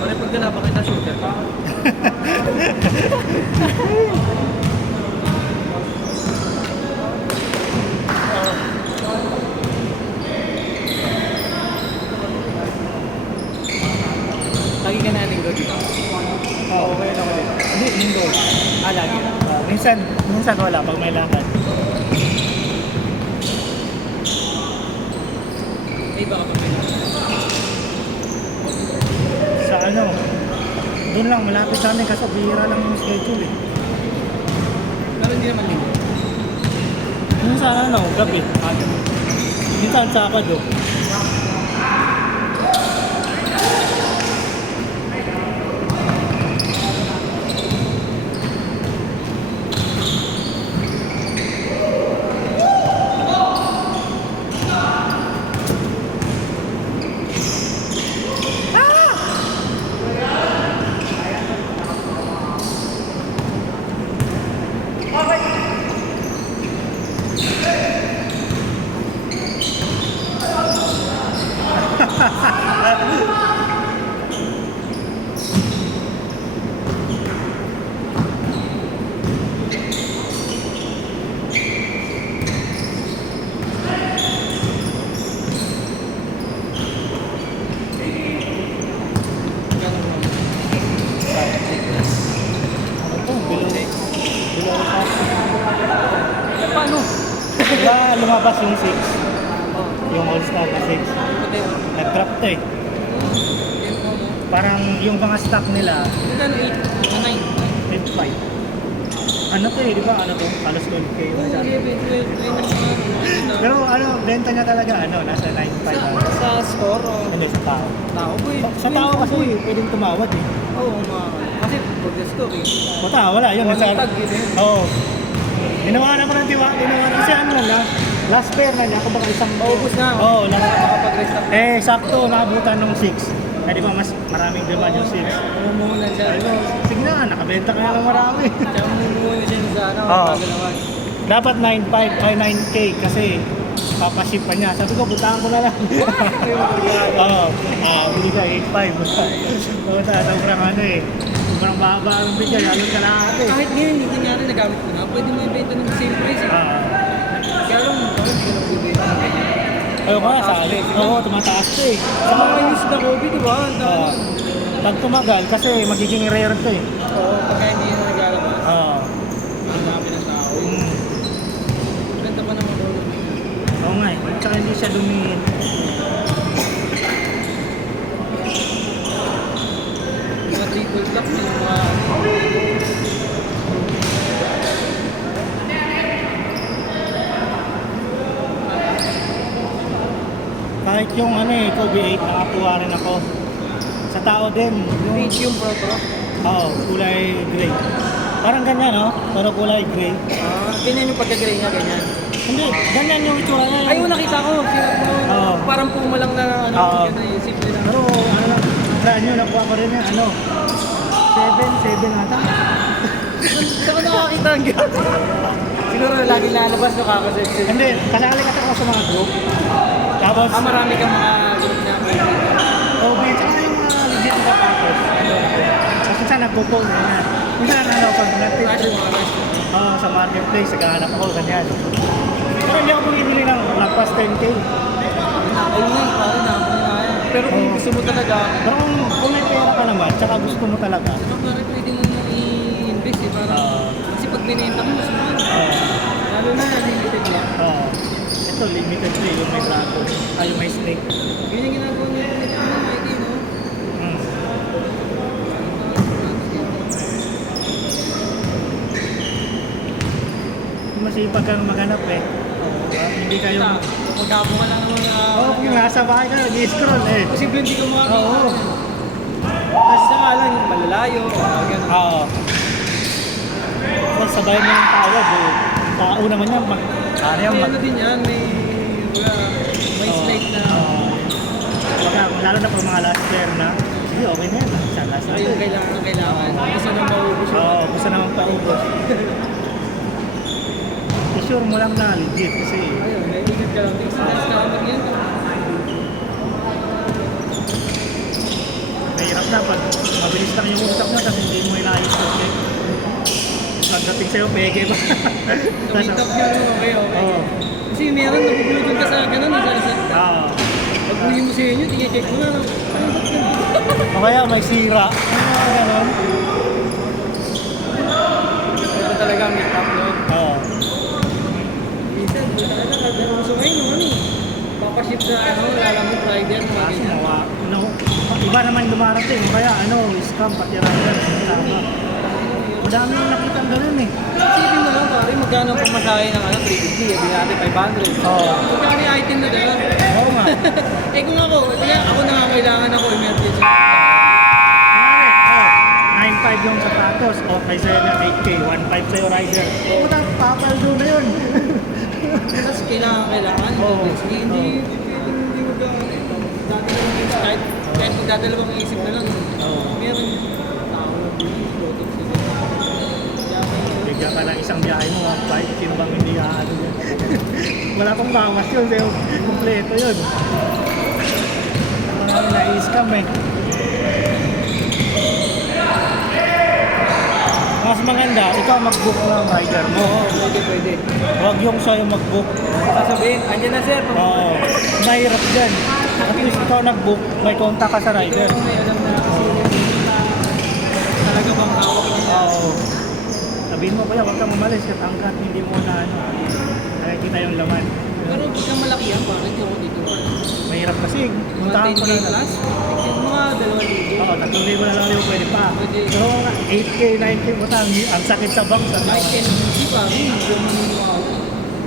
Pare pag ganapan kita, shooter ka. Lagi ka na linggo dito. Oo. Okay na ako dito. Hindi, linggo. Lagi. Minsan wala pag may lakad. May iba ka pa pala. Sa ano, doon lang malapit sa amin kasi bihira lang yung schedule eh. Pero hindi naman linggo. Minsan ano, gabi. Minsan Sabado. Paano? Diba lumabas yung 6? Oh, Yung All-Star na 6. puti oh. Nag-drop to eh. Parang yung mga stock nila, Magkano 8? 9? 8.5. Ano to eh, di ba? Ano to? Halos 12k yung Oo, masyado. 11, 12. Pero ano, benta niya talaga ano, nasa 9.5 Sa, lang. sa score o Hindi, sa tao. tao boy? Sa tao kasi pwedeng tumawad eh. Oo, mga kasi for the store eh. Puta, wala yun. Walang Nasa, tag yun eh. oo. Ginawa naman ng tiwa, ginawa na. Kasi ano na, last pair na niya, kung baka isang... Paubos na. Oo, Nakapag-restock. sakto, nakabutan nung 6. Eh, di ba mas maraming demand yung 6. Mumuhunan siya. Ayun, sige na, nakabenta ka na ng marami. Siya mumuhunan siya sa ano, Oo. pagalawan. Dapat 9.5 ay 9k kasi papaship pa niya. Sabi ko, butahan ko na lang. Oo, bili ka 8.5. Puta, sobrang ano eh. Sobrang baba ang bigay, halong kalahati. Kahit ngayon, hindi nga rin nagamit ko na, pwede mo ibenta ng same price eh. Kaya lang, hindi ka lang bibenta ng ganyan. Ayun nga, sali. Oo, tumataas to eh. Sa mga used na Kobe, di ba? Ang dami. Oo. Pag tumagal, kasi magiging rare to eh. Oo, pagka hindi na naglalabas. Oo. Ang dami ng tao. Ganda pa naman ko. Oo nga eh. Tsaka hindi siya lumihin. Mga triple top, yung mga... Kahit yung ano eh, Kobe 8, nakakuha rin ako. Sa tao din. Yung, Medium Pro Pro. oo, kulay gray. Parang ganyan, no? Pero kulay gray. Ganyan yung pagka-gray niya, ganyan. Hindi, ganyan yung itsura niya. Ay, nakita ko. Oo. Parang puma lang na ano. Oo. Yan eh, simple lang. Pero ano lang, brand new, nakuha ko rin yan, ano, 7 ata. Saan ka nakakita ang gano'n? Siguro lagi lalabas no kakaset. Hindi, kasali kasi ako sa mga group. Tapos, Marami kang mga group na OB, tsaka yung mga legit na packers. Kasi minsan nagpo-phone na yan. Minsan ano, pag nag-trip, sa marketplace, naghahanap ako, ganyan. Pero hindi ako bumibili ng lagpas 10k. Ayun nga, parang namin na yan. Pero kung gusto mo talaga, Pero kung may pera ka naman, tsaka gusto mo talaga, ito parang pwede mo i-invest eh. Parang, kasi pag binenta mo, mas mahal. Lalo na, limited lang. ito, limited free, yung may drago, yung may snake. Yun yung ginagawa niya yung nito ng ID, no? Hmm. Masipag kang maghanap eh. Hindi kayo... Magkabo ka lang naman na... Oo, kung nasa bahay ka, nag-scroll eh. Posible hindi ka makakita. Oo. Basta nga lang, malalayo, gano'n. Oo. Tapos sabay mo yung tawag eh. Tao naman yan, ano yan, May ano din yan, may slate na... lalo na pag mga last pair na, sige, okay na yan. Sa last Ayun, kailangan. Gusto nang mauubos ubos. I-sure mo lang na legit kasi Ayun, may ingat ka lang. Tingnan sa scammer yan. mahirap na pag mabilis lang yung usap mo tapos hindi mo inayos ko. Okay? Pagdating sa'yo, peke ba? Tumitap nyo, okay. Oo. Kasi meron, nabubulutod ka sa ganun. Oo. Pag huli mo sa inyo, tingin-check mo na. Ano ba't ganun? O kaya may sira. Ano ganon? Ito talaga ang make-up nun. Oo. Minsan, talaga, kada gusto ngayon yung ano. Papaship sa lalamog rider, mga Kaso ganyan. iba naman dumarating. Kaya scam pati rider. Tama. Madami yung nakita ganun eh. Isipin mo lang, pare, magkano ang pamasahe ng 350, di natin 500. Oo. Magkano yung item na dala? Oo nga. Eh kung ako, kaya ako nangangailangan ako emergency. Kunwari, 9.5 yung sapatos. O kay sa'yo na 8K. 1.5 sa'yo rider. Puta, papaldo na yun. Tapos kailangan. Oo. Sige, hindi mo kahit magdadalawang isip na lang. Meron tao lang dito, lotok sila. Bigyan ka ng isang biyahe mo, bike, sino bang hindi aano yan? Wala pang bawas yun, sa'yo, kompleto yun. Na-scam eh. Mas maganda, ikaw mag-book ng rider mo. Oo, pwede. Huwag yung sa'yo mag-book. Sasabihin, andyan na sir. Oo, mahirap dyan. At least ikaw nag-book, may contact ka sa rider. Ikaw may alam na kasi talaga bang hawak niya. Oo. Sabihin mo, kuya, huwag kang umalis kasi hanggat hindi mo na nakikita yung laman. Pero pagka malaki yan, parang hindi ako dito. Mahirap kasi. Mga Puntahan ko 10K na plus, yung mga 2,000. Oo, 3,000 na lang yung pwede pa. Pwede. Pero 8K, 9K mo ang sakit sa bank. Like NBC pa,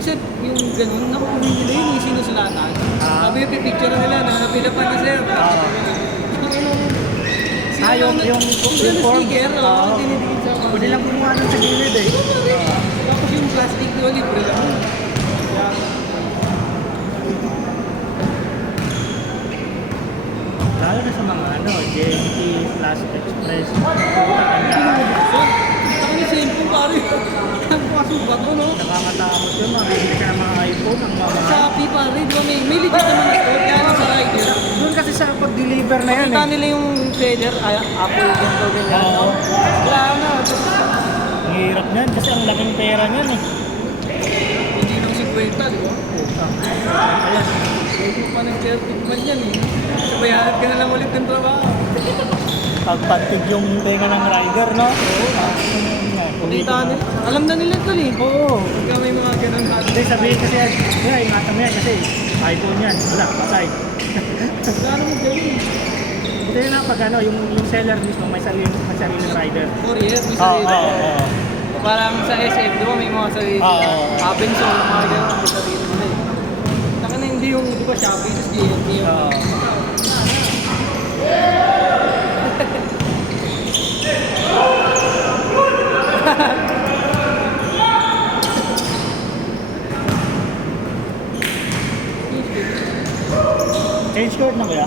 minsan yung ganun, nakukunin nila yun, yung sinusulatan. Sabi yung pipicture nila na napila pa na sir. Yung form. sticker, Oo. dinidikit sa Pwede lang gumawa nun sa gilid eh. Tapos yung plastic ko, libre lang. Lalo na sa mga JNT, Flash Express. Nakakatakot Ako ni cellphone pare. Ang pasukat ko, no? yun, mabibili ka ng mga iPhone, ang mga Shopee pare, di ba may legit naman na store, kaya lang sa rider. doon kasi sa pag-deliver na yan Kita eh. nila yung seller, Apple, ganito, ganyan. Oo. Wala na. Ang hirap niyan kasi ang laking pera niyan eh. Hindi nang 50, di ba? Ayan. Pwede mo pa ng 30 man yan eh. Sabayaran ka na lang ulit ng trabaho. Pagpantig yung tenga ng rider, no? Oo. Kita nila. Alam na nila ito eh. Oo. Pagka may mga ganun natin. Hindi, sabihin kasi yan, ingatan mo yan kasi iPhone yan. Wala, patay. Wala naman gawin. Ito yun na pag yung seller mismo may sariling rider. Courier, may Oo, sarili. oo, oo. Parang sa SF, di ba may mga sarili Oo, sila. oo. Abenson, mga ganun, may sarili nila eh. Taka na hindi yung, di ba, Shopee, tapos GMT yung... Oo. Change code na kaya?